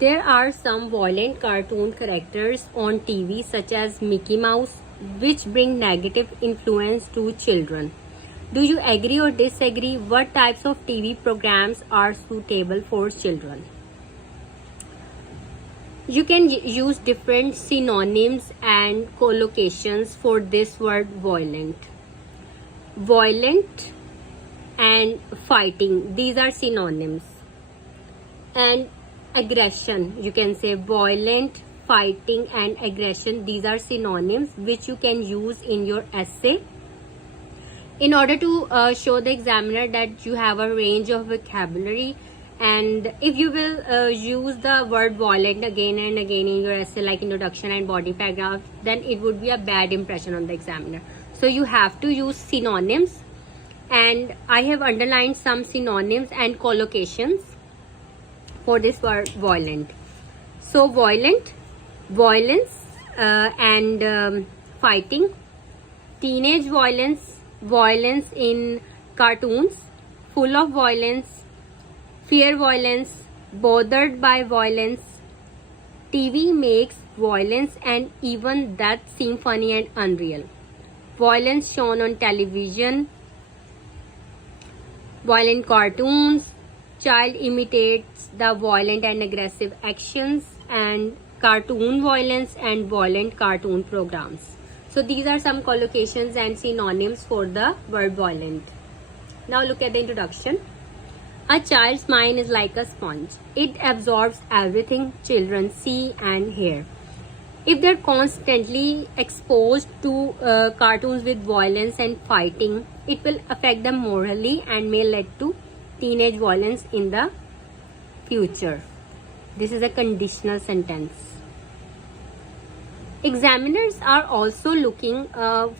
There are some violent cartoon characters on TV such as Mickey Mouse which bring negative influence to children. Do you agree or disagree? What types of TV programs are suitable for children? You can use different synonyms and collocations for this word violent. Violent and fighting, these are synonyms. And aggression, you can say violent, fighting and aggression, these are synonyms which you can use in your essay in order to show the examiner that you have a range of vocabulary. And if you will use the word violent again and again in your essay, like introduction and body paragraph, then it would be a bad impression on the examiner. So you have to use synonyms, and I have underlined some synonyms and collocations for this word violent. So violent, violence and fighting, teenage violence, violence in cartoons, full of violence, fear violence, bothered by violence, TV makes violence and even that seem funny and unreal, violence shown on television, violent cartoons, child imitates the violent and aggressive actions, and cartoon violence and violent cartoon programs. So these are some collocations and synonyms for the word violent. Now look at the introduction. A child's mind is like a sponge. It absorbs everything children see and hear. If they're constantly exposed to cartoons with violence and fighting, it will affect them morally and may lead to teenage violence in the future. This is a conditional sentence. Examiners are also looking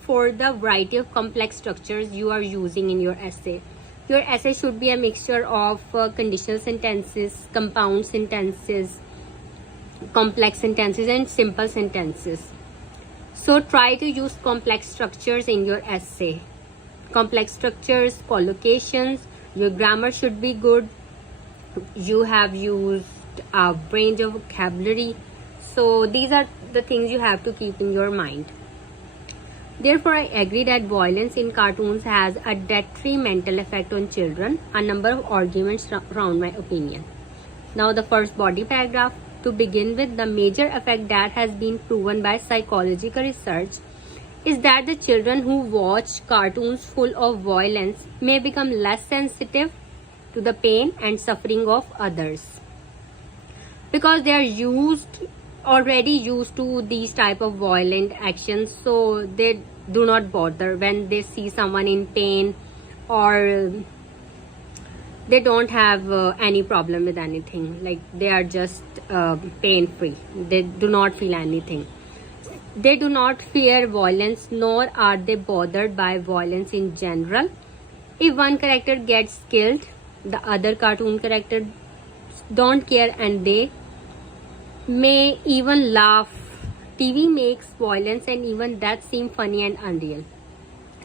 for the variety of complex structures you are using in your essay. Your essay should be a mixture of conditional sentences, compound sentences, complex sentences and simple sentences. So try to use complex structures in your essay. Complex structures, collocations, your grammar should be good. You have used a range of vocabulary. So these are the things you have to keep in your mind. Therefore, I agree that violence in cartoons has a detrimental effect on children. A number of arguments around my opinion. Now the first body paragraph. To begin with, the major effect that has been proven by psychological research is that the children who watch cartoons full of violence may become less sensitive to the pain and suffering of others, because they are already used to these type of violent actions, so they do not bother when they see someone in pain, or they don't have any problem with anything, like they are just pain free. They do not feel anything. They do not fear violence, nor are they bothered by violence in general. If one character gets killed, the other cartoon characters don't care and they may even laugh. TV makes violence and even that seem funny and unreal.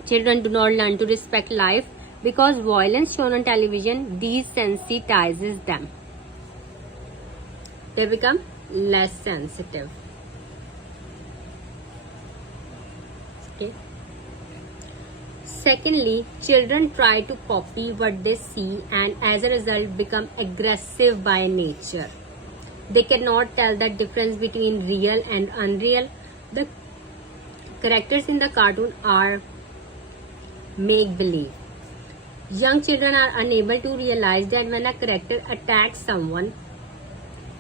Children do not learn to respect life because violence shown on television desensitizes them. They become less sensitive. Okay. Secondly, children try to copy what they see and as a result become aggressive by nature. They cannot tell the difference between real and unreal. The characters in the cartoon are make-believe. Young children are unable to realize that when a character attacks someone,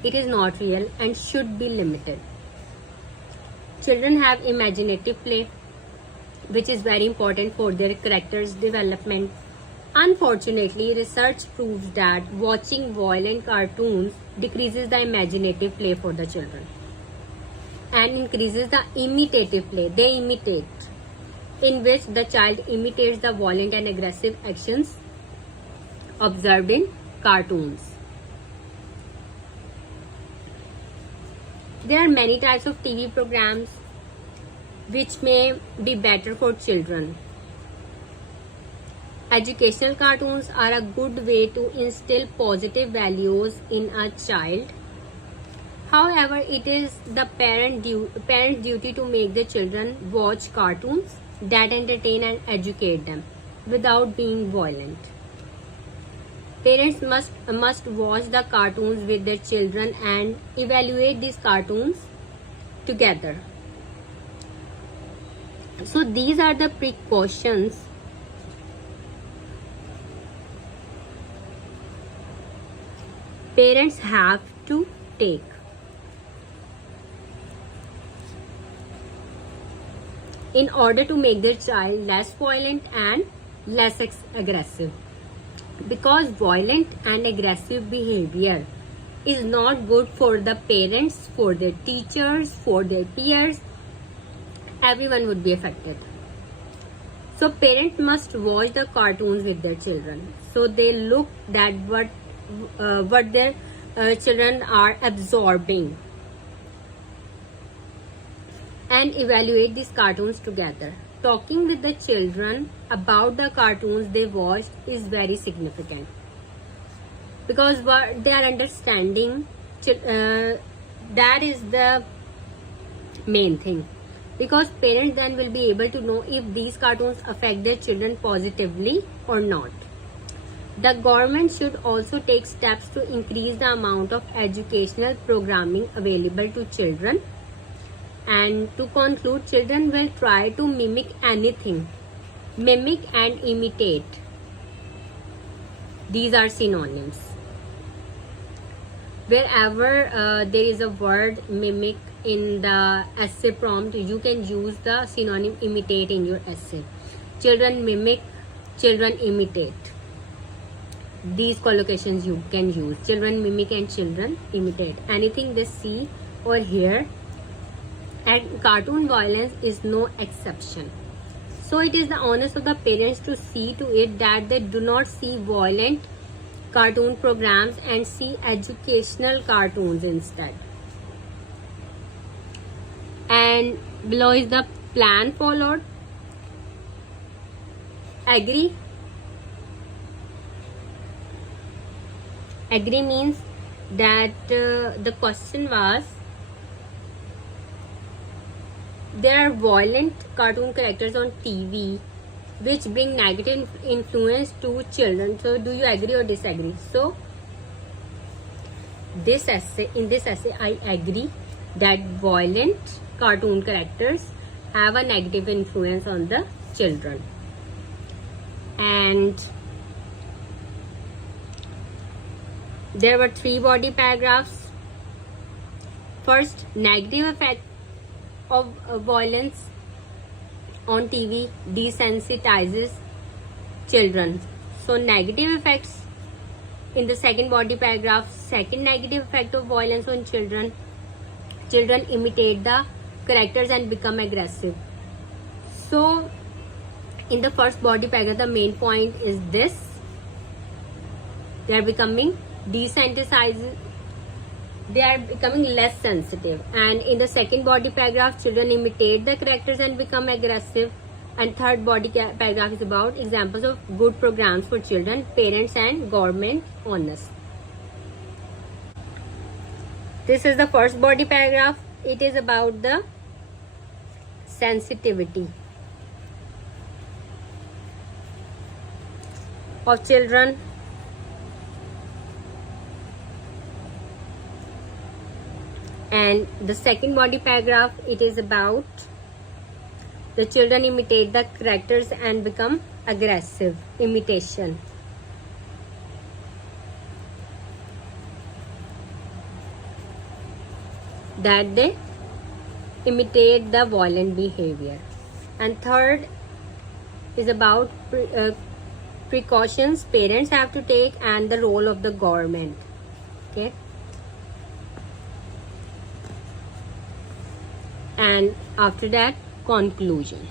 it is not real and should be limited. Children have imaginative play, which is very important for their character's development. Unfortunately, research proves that watching violent cartoons decreases the imaginative play for the children and increases the imitative play. They imitate, in which the child imitates the violent and aggressive actions observed in cartoons. There are many types of TV programs which may be better for children. Educational cartoons are a good way to instill positive values in a child. However, it is the parent's duty to make the children watch cartoons that entertain and educate them without being violent. Parents must watch the cartoons with their children and evaluate these cartoons together. So these are the precautions parents have to take. In order to make their child less violent and less aggressive. Because violent and aggressive behavior is not good for the parents, for their teachers, for their peers. Everyone would be affected. So parents must watch the cartoons with their children. So they look at what their children are absorbing and evaluate these cartoons together. Talking with the children about the cartoons they watched is very significant, because what they are understanding, that is the main thing. Because parents then will be able to know if these cartoons affect their children positively or not. The government should also take steps to increase the amount of educational programming available to children. And to conclude, children will try to mimic anything. Mimic and imitate. These are synonyms. Wherever there is a word mimic in the essay prompt, you can use the synonym imitate in your essay. Children mimic, children imitate. These collocations you can use. Children mimic and children imitate. Anything they see or hear. And cartoon violence is no exception. So it is the onus of the parents to see to it that they do not see violent cartoon programs and see educational cartoons instead. And below is the plan followed. Agree? Agree means that the question was, there are violent cartoon characters on TV which bring negative influence to children. So do you agree or disagree? So in this essay I agree that violent cartoon characters have a negative influence on the children. And there were 3 body paragraphs. First, negative effect of violence on TV desensitizes children. So negative effects in the second body paragraph. Second negative effect of violence on children. Children imitate the characters and become aggressive. So in the first body paragraph, the main point is this: they are becoming desensitized. They are becoming less sensitive. And in the second body paragraph, children imitate the characters and become aggressive. And third body paragraph is about examples of good programs for children, parents and government onus. This is the first body paragraph. It is about the sensitivity of children. And the second body paragraph, it is about the children imitate the characters and become aggressive. Imitation. That they imitate the violent behavior. And third is about precautions parents have to take and the role of the government. Okay. And after that, conclusion.